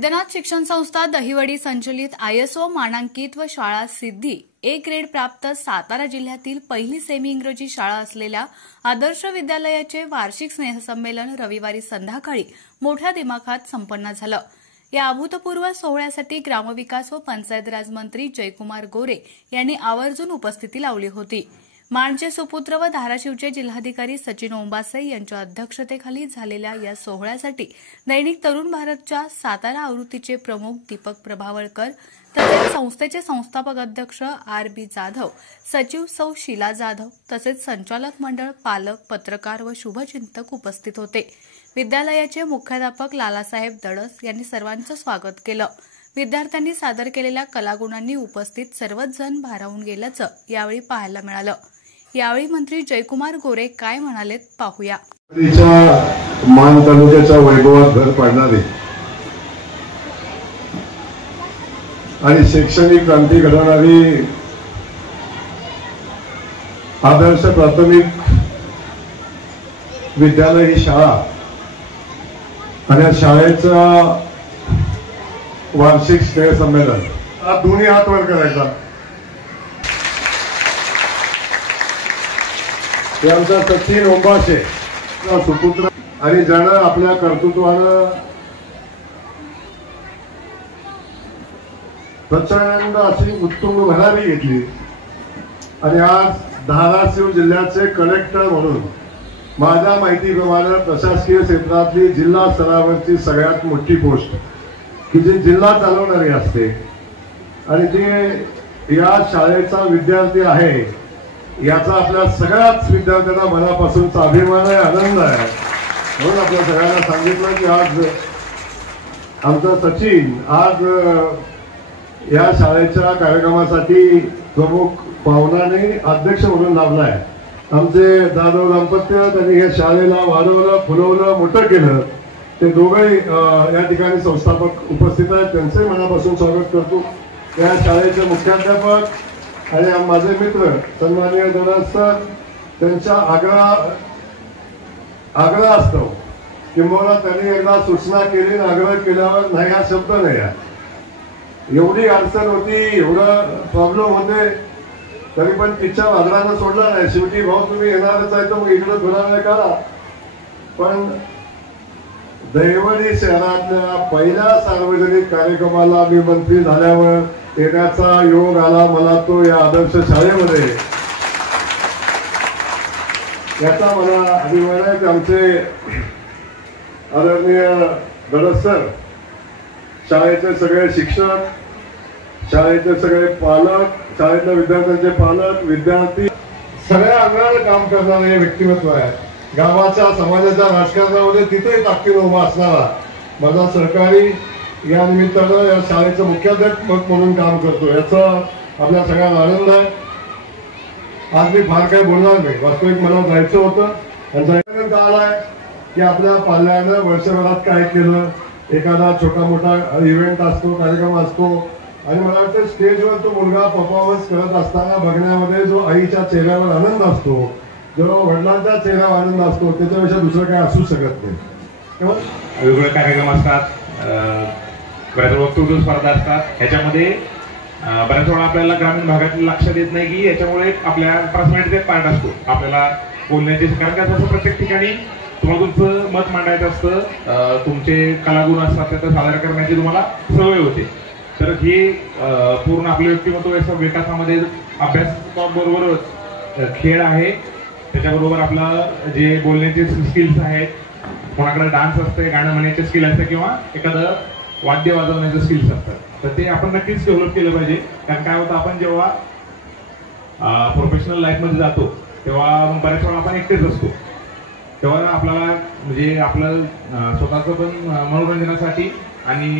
सिद्धनाथ शिक्षण संस्था दहिवडी संचलित ISO मानांकित व शाळा सिद्धी A ग्रेड प्राप्त सातारा जिल्ह्यातील पहिली सेमी इंग्रजी शाळा असलेल्या आदर्श विद्यालयाचे वार्षिक स्नेहसंमेलन रविवारी संध्याकाळी मोठ्या दिमाखात संपन्न झालं। या अभूतपूर्व सोहळ्यासाठी ग्रामविकास व पंचायत राज मंत्री जयकुमार गोरे यांनी आवर्जून उपस्थिती लावली होती। माणचे सुपुत्र व धाराशिवचे जिल्हाधिकारी सचिन ओंबासे यांच्या अध्यक्षतेखाली झालेल्या या सोहळ्यासाठी दैनिक तरुण भारतच्या सातारा आवृत्तीचे प्रमुख दीपक प्रभावळकर तसेच संस्थेचे संस्थापक अध्यक्ष RB जाधव, सचिव सौ शीला जाधव तसेच संचालक मंडळ, पालक, पत्रकार व शुभचिंतक उपस्थित होते। विद्यालयाचे मुख्याध्यापक लालासाहेब दडस यांनी सर्वांचं स्वागत केलं। विद्यार्थ्यांनी सादर केलेल्या कलागुणांनी उपस्थित सर्वच जण भारावून गेल्याचं यावेळी पाहायला मिळालं। यावेळी मंत्री जयकुमार गोरे काय म्हणालेत पाहूया। मान तालुक्याच्या वैभवात भर पाडणारे आणि शैक्षणिक क्रांती घडवणारी आदर्श प्राथमिक विद्यालय ही शाळा आणि या शाळेचा वार्षिक स्नेह संमेलन दोन्ही हात वर करायचा। आमचा सचिन ओंबासे सुपुत्र आणि ज्यानं आपल्या कर्तृत्वानं प्रचंड अशी उत्तुंग भरारी घेतली आणि आज धाराशिव जिल्ह्याचे कलेक्टर म्हणून माझ्या माहितीप्रमाणे प्रशासकीय क्षेत्रातली जिल्हा स्तरावरची सगळ्यात मोठी पोस्ट की जी जिल्हा चालवणारी असते आणि जे या शाळेचा विद्यार्थी आहे याचा आपल्या सगळ्याच विद्यार्थ्यांना मनापासूनचा अभिमान आहे, आनंद आहे। म्हणून आपल्या सगळ्यांना सांगितलं की आज आमचा सचिन आज या शाळेच्या कार्यक्रमासाठी प्रमुख पाहुणाने अध्यक्ष म्हणून लाभलाय। आमचे जाधव दाम्पत्य त्यांनी या शाळेला वाढवलं, फुलवलं, मोठं केलं। ते दोघंही या ठिकाणी संस्थापक उपस्थित आहेत, त्यांचे मनापासून स्वागत करतो। या शाळेचे मुख्याध्यापक आणि माझे मित्र सन्माननीय दडस सर त्यांच्या आग्रह असतो किंवा त्यांनी एकदा सूचना केली, आग्रह केल्यावर नाही हा शब्द नाही आहे। एवढी अडचण होती, एवढं प्रॉब्लेम होते, तरी पण तिच्या आग्रहानं सोडला नाही। शेवटी भाऊ तुम्ही येणारच आहे तर मग इकडे थोडा वेळ करा। पण दहिवडी शहरातल्या पहिल्या सार्वजनिक कार्यक्रमाला मी मंत्री झाल्यावर येण्याचा योग आला मला, तो या आदर्श शाळेमध्ये। याचा मला अभिमान आहे की आमचे आदरणीय दडस सर, शाळेचे सगळे शिक्षक, शाळेचे सगळे पालक, शाळेतल्या विद्यार्थ्यांचे पालक, विद्यार्थी सगळ्या अंगाने काम करणारे व्यक्तिमत्व आहे। गावाच्या समाजाच्या राजकारणामध्ये तिथे ताकदीने उभा असणारा माझा सहकारी या निमित्तानं या शाळेचं मुख्याध्यापक म्हणून काम करतो, याचा आपल्या सगळ्यांना आनंद आहे। आज मी फार काही बोलणार नाही, वास्तविक मला जायचं होतं आणि जायचं आलाय की आपल्या पाल्यानं वर्षभरात काय केलं, एखादा छोटा मोठा इव्हेंट असतो, कार्यक्रम असतो आणि मला वाटतं स्टेजवर तो मुलगा परफॉर्मन्स करत असताना बघण्यामध्ये जो आईच्या चेहऱ्यावर आनंद असतो, जो वडिलांच्या चेहऱ्यावर आनंद असतो, त्याच्यापेक्षा दुसरं काय असू शकत नाही। वेगवेगळे कार्यक्रम असतात, बऱ्याच वक्तृत्व स्पर्धा असतात, ह्याच्यामध्ये बऱ्याच वेळा आपल्याला ग्रामीण भागात लक्षात येत नाही की याच्यामुळे आपल्या पर्सनॅलिटीचा पार्ट असतो आपल्याला बोलण्याचे। कारण का तसं प्रत्येक ठिकाणी तुम्हाला तुमचं मत मांडायचं असतं, तुमचे कलागुण असतात, त्याचं सादर करण्याची तुम्हाला सवय होते। तर हे पूर्ण आपले व्यक्तिमत्व विकासामध्ये अभ्यासाबरोबरच खेळ आहे, त्याच्याबरोबर आपलं जे बोलण्याचे स्किल्स आहेत, कोणाकडे डान्स असते, गाणं म्हणण्याचे स्किल असते किंवा एखादं वाद्य वाजवण्याचे स्किल्स असतात, तर ते आपण नक्कीच डेव्हलप केलं पाहिजे। कारण काय होतं, आपण जेव्हा प्रोफेशनल लाईफमध्ये जातो तेव्हा बऱ्याच वेळा आपण एकटेच असतो, तेव्हा आपल्याला म्हणजे आपलं स्वतःचं पण मनोरंजनासाठी आणि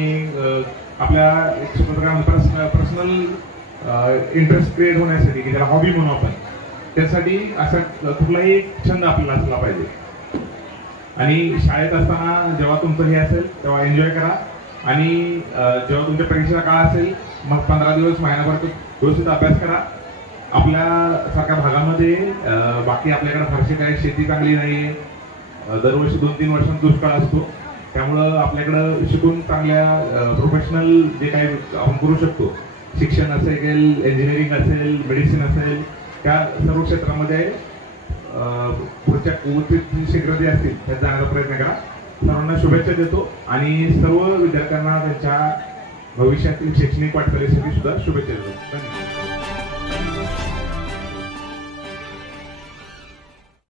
आपल्या स्वतंत्र पर्सनल इंटरेस्ट क्रिएट होण्यासाठी की ज्याला हॉबी म्हणू आपण, त्यासाठी असा कुठलाही छंद आपल्याला असला पाहिजे। आणि शाळेत असताना जेव्हा तुमचं हे असेल तेव्हा एन्जॉय करा आणि जेव्हा तुमच्या परीक्षेचा काळ असेल मग 15 दिवस महिनाभर व्यवस्थित अभ्यास करा। आपल्या सारख्या भागामध्ये बाकी आपल्याकडे फारशी काही शेती चांगली नाहीये, दरवर्षी 2-3 वर्षांत दुष्काळ असतो, त्यामुळं आपल्याकडं शिकून चांगल्या प्रोफेशनल जे काही आपण करू शकतो, शिक्षण असेल, इंजिनिअरिंग असेल, मेडिसिन असेल, त्या सर्व क्षेत्रामध्ये पुढच्या शीघ्र जे असतील त्यात जाण्याचा प्रयत्न करा. सर्वांना शुभेच्छा देतो आणि सर्व विद्यार्थ्यांना त्यांच्या भविष्यातील शैक्षणिक वाटचालीसाठी सुद्धा शुभेच्छा देतो. धन्यवाद.